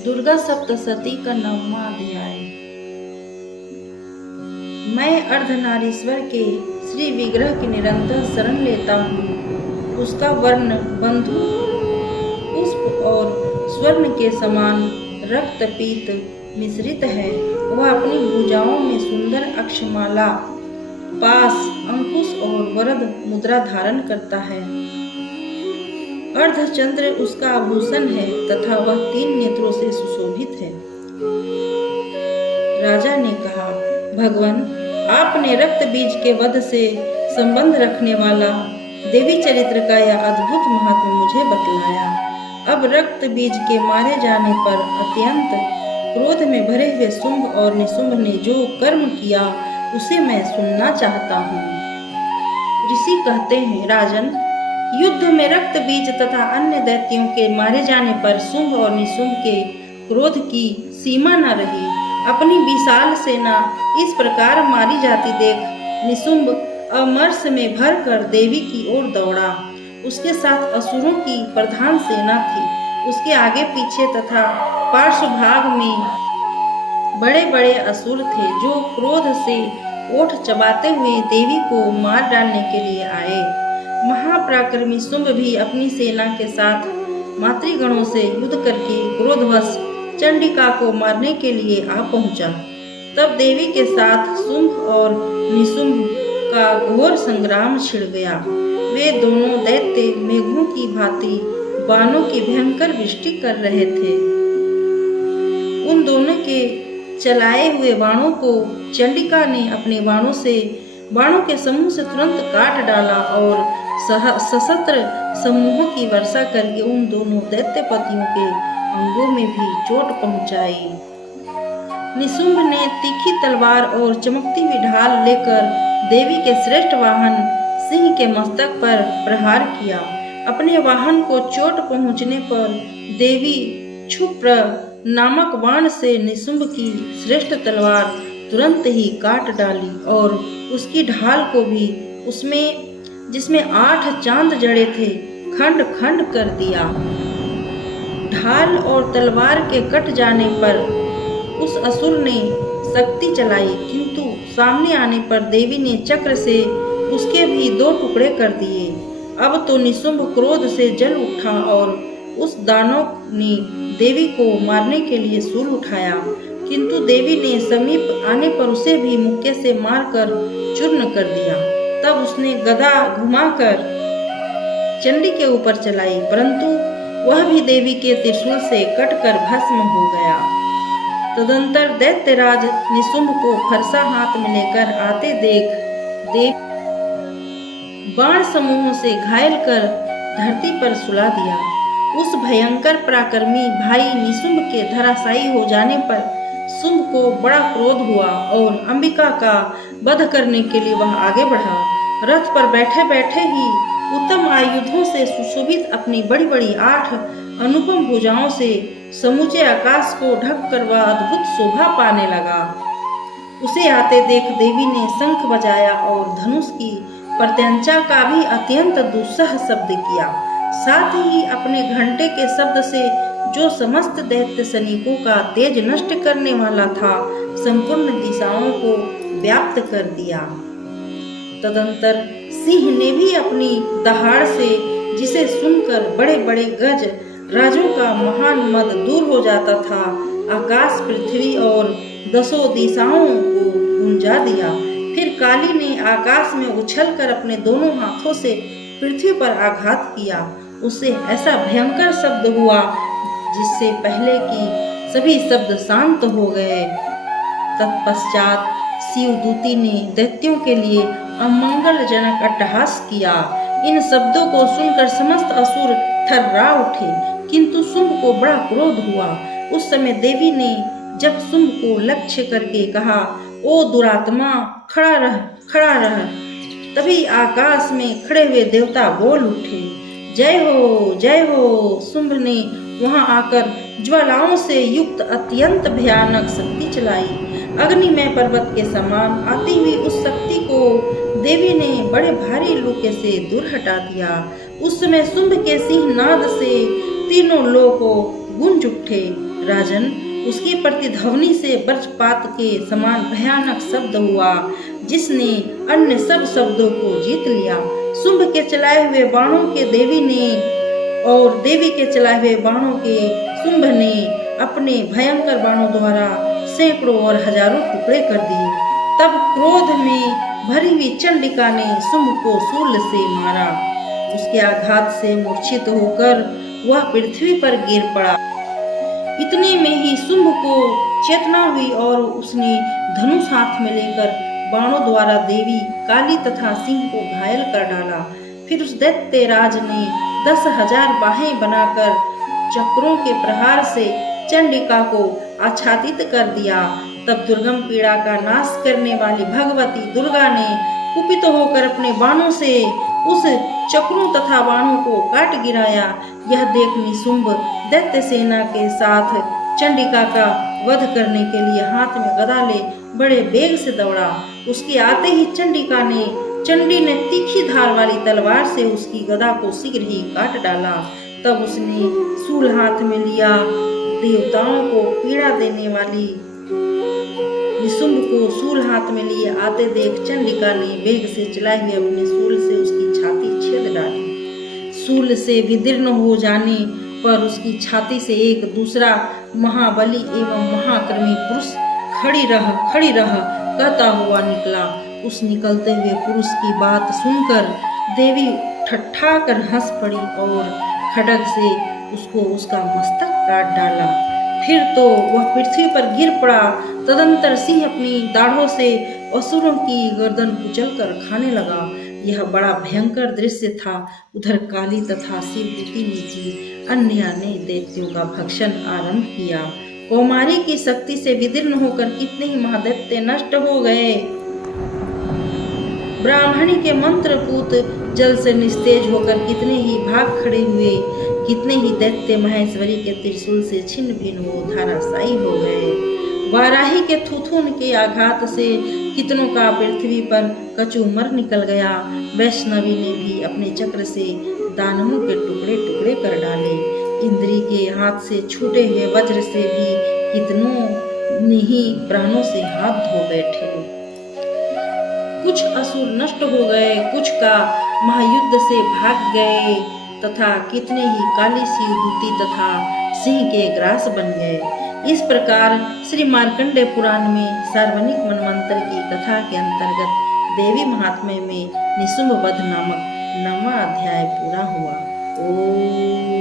दुर्गा सप्तशती का 9वां अध्याय। मैं अर्धनारीश्वर के श्री विग्रह की निरंतर शरण लेता हूँ। उसका वर्ण बंधु पुष्प और स्वर्ण के समान रक्त पीत मिश्रित है। वह अपनी भुजाओं में सुंदर अक्षमाला, पास, अंकुश और वरद मुद्रा धारण करता है। अर्धचंद्र उसका आभूषण है तथा वह 3 नेत्रों से सुशोभित है। राजा ने कहा, भगवान, आपने रक्त बीज के वध से संबंध रखने वाला देवी चरित्र का यह अद्भुत महात्म्य मुझे बतलाया। अब रक्त बीज के मारे जाने पर अत्यंत क्रोध में भरे हुए शुंभ और निशुंभ ने जो कर्म किया उसे मैं सुनना चाहता हूँ। ऋषि कहते हैं, राजन, युद्ध में रक्त बीज तथा अन्य दैत्यों के मारे जाने पर शुंभ और निशुंभ के क्रोध की सीमा न रही। अपनी विशाल सेना इस प्रकार मारी जाती देख निशुंभ अमर्ष में भर कर देवी की ओर दौड़ा। उसके साथ असुरों की प्रधान सेना थी। उसके आगे पीछे तथा पार्श्व भाग में बड़े बड़े असुर थे जो क्रोध से ओठ चबाते हुए देवी को मार डालने के लिए आए। महापराक्रमी शुंभ भी अपनी सेना के साथ मातृगणों से युद्ध करके क्रोधवश चंडिका को मारने के लिए आ पहुंचा। तब देवी के साथ शुंभ और निशुंभ का घोर संग्राम छिड़ गया। वे दोनों दैत्य मेघों की भांति बाणों की भयंकर वृष्टि कर रहे थे। उन दोनों के चलाए हुए बाणों को चंडिका ने अपने बाणों के समूह से तुरंत काट डाला और सशस्त्र समूहों की वर्षा करके उन दोनों दैत्यपतियों के अंगों में भी चोट पहुंचाई। निशुंभ ने तीखी तलवार और चमकती हुई ढाल लेकर देवी के श्रेष्ठ वाहन सिंह के मस्तक पर प्रहार किया। अपने वाहन को चोट पहुंचने पर देवी क्षुप्र नामक बाण से निशुंभ की श्रेष्ठ तलवार तुरंत ही काट डाली और उसकी ढाल को भी उसमें जिसमें 8 चांद जड़े थे खंड खंड कर दिया। ढाल और तलवार के कट जाने पर उस असुर ने शक्ति चलाई, किंतु सामने आने पर देवी ने चक्र से उसके भी 2 टुकड़े कर दिए। अब तो निशुंभ क्रोध से जल उठा और उस दानव ने देवी को मारने के लिए शूल उठाया, किंतु देवी ने समीप आने पर उसे भी मुक्के से मारकर चूर्ण कर दिया। तब उसने गदा घुमाकर चंडी के ऊपर चलाई, परंतु वह भी देवी के त्रिशूल से कटकर भस्म हो गया। तदंतर दैत्यराज निशुंभ को फरसा हाथ में लेकर आते देख देवी बाण समूहों से घायल कर धरती पर सुला दिया। उस भयंकर पराक्रमी भाई निशुंभ के धराशायी हो जाने पर शुंभ को बड़ा क्रोध हुआ और अंबिका का वध करने के लिए वह आगे बढ़ा। रथ पर बैठे बैठे ही उत्तम आयुधों से सुशोभित अपनी बड़ी बड़ी 8 अनुपम भुजाओं से समूचे आकाश को ढक कर वह अद्भुत शोभा पाने लगा। उसे आते देख देवी ने शंख बजाया और धनुष की प्रत्यंचा का भी अत्यंत दुस्सह शब्द किया। साथ ही अपने घंटे के शब्द से जो समस्त दैत्य सैनिकों का तेज नष्ट करने वाला था संपूर्ण दिशाओं को व्याप्त कर दिया। तदंतर सिंह ने भी अपनी दहाड़ से, जिसे सुनकर बड़े बड़े गज राजों का महान मद दूर हो जाता था, आकाश, पृथ्वी और 10 दिशाओं को गुंजा दिया। फिर काली ने आकाश में उछलकर अपने दोनों हाथों से पृथ्वी पर आघात किया। उससे ऐसा भयंकर शब्द हुआ जिससे पहले की सभी शब्द शांत हो गए। तत्पश्चात शिवदूती ने दैत्यों के लिए अमंगलजनक अट्टहास किया। इन शब्दों को सुनकर समस्त असुर थर्रा उठे, किंतु शुंभ को बड़ा क्रोध हुआ। उस समय देवी ने जब शुंभ को लक्ष्य करके कहा, ओ दुरात्मा, खड़ा रह, खड़ा रह। तभी आकाश में खड़े हुए देवता बोल उठे, जय हो, जय हो। शुंभ ने वहां आकर ज्वालाओं से युक्त अत्यंत भयानक शक्ति चलाई। अग्निमय पर्वत के समान आती हुई उस शक्ति को देवी ने बड़े भारी लूके से दूर हटा दिया। उस समय शुंभ के सिंहनाद से तीनों लोक गूंज उठे। राजन, उसकी प्रतिध्वनि से वज्रपात के समान भयानक शब्द हुआ, जिसने अन्य सब शब्दों को जीत लिया। शुंभ के चलाए हुए बाणों के देवी के चलाए हुए बाणों के शुंभ ने अपने भयंकर बाणों द्वारा सैकड़ों और हजारों टुकड़े कर दिए। तब क्रोध में भरी हुई चंडिका ने शुंभ को शूल से मारा। उसके आघात से मूर्छित होकर वह पृथ्वी पर गिर पड़ा। इतने में ही शुंभ को चेतना हुई और उसने धनुष हाथ में लेकर बाणों द्वारा देवी काली तथा सिंह को घायल कर डाला। फिर उस दैत्य राज ने 10,000 बाहें बनाकर चक्रों के प्रहार से चंडिका को आच्छादित कर दिया। तब दुर्गम पीड़ा का नाश करने वाली भगवती दुर्गा ने कुपित होकर अपने बाणों से उस चक्रों तथा बाणों को काट गिराया। यह देख निशुंभ दैत्य सेना के साथ चंडिका का वध करने के लिए हाथ में गदा ले बड़े वेग से दौड़ा। उसके आते ही चंडी ने तीखी धार वाली तलवार से उसकी गदा को शीघ्र ही काट डाला। तब उसने शूल हाथ में लिया। देवताओं को पीड़ा देने वाली निशुंभ को शूल हाथ में लिए आते देख चंडिका ने वेग से चलाए हुए अपने शूल से उसकी छाती छेद डाली। शूल से विदीर्ण हो जाने पर उसकी छाती से एक दूसरा महाबली एवं महाक्रमी पुरुष खड़ी रह कहता हुआ निकला। उस निकलते हुए पुरुष की बात सुनकर देवी ठट्ठा कर हंस पड़ी और खड्ग से उसका मस्तक काट डाला। फिर तो वह पृथ्वी पर गिर पड़ा। तदंतर सिंह अपनी दाढ़ों से असुरों की गर्दन कुचलकर खाने लगा। यह बड़ा भयंकर दृश्य था। उधर काली तथा शिवदूती ने भी अन्य दैत्यों का भक्षण आरंभ किया। कौमारी की शक्ति से विदीर्ण होकर कितने ही महादैत्य नष्ट हो गए। ब्राह्मणी के मंत्रपूत जल से निस्तेज होकर कितने ही भाग खड़े हुए। कितने ही दैत्य महेश्वरी के त्रिशूल से छिन्न भिन्न हो धाराशायी हो गए। वाराही के थुथुन के आघात से कितनों का पृथ्वी पर कचूमर निकल गया। वैष्णवी ने भी अपने चक्र से दानवों के टुकड़े टुकड़े कर डाले। इंद्री के हाथ से छूटे हुए वज्र से भी कितनों ने ही प्राणों से हाथ धो बैठे। कुछ असुर नष्ट हो गए, कुछ का महायुद्ध से भाग गए तथा कितने ही काली शिवदूती तथा सिंह के ग्रास बन गए। इस प्रकार श्री मार्कंडेय पुराण में सार्वनिक मनवंतर की कथा के अंतर्गत देवी महात्म्य में निशुंभ वध नामक 9वां अध्याय पूरा हुआ। ओम।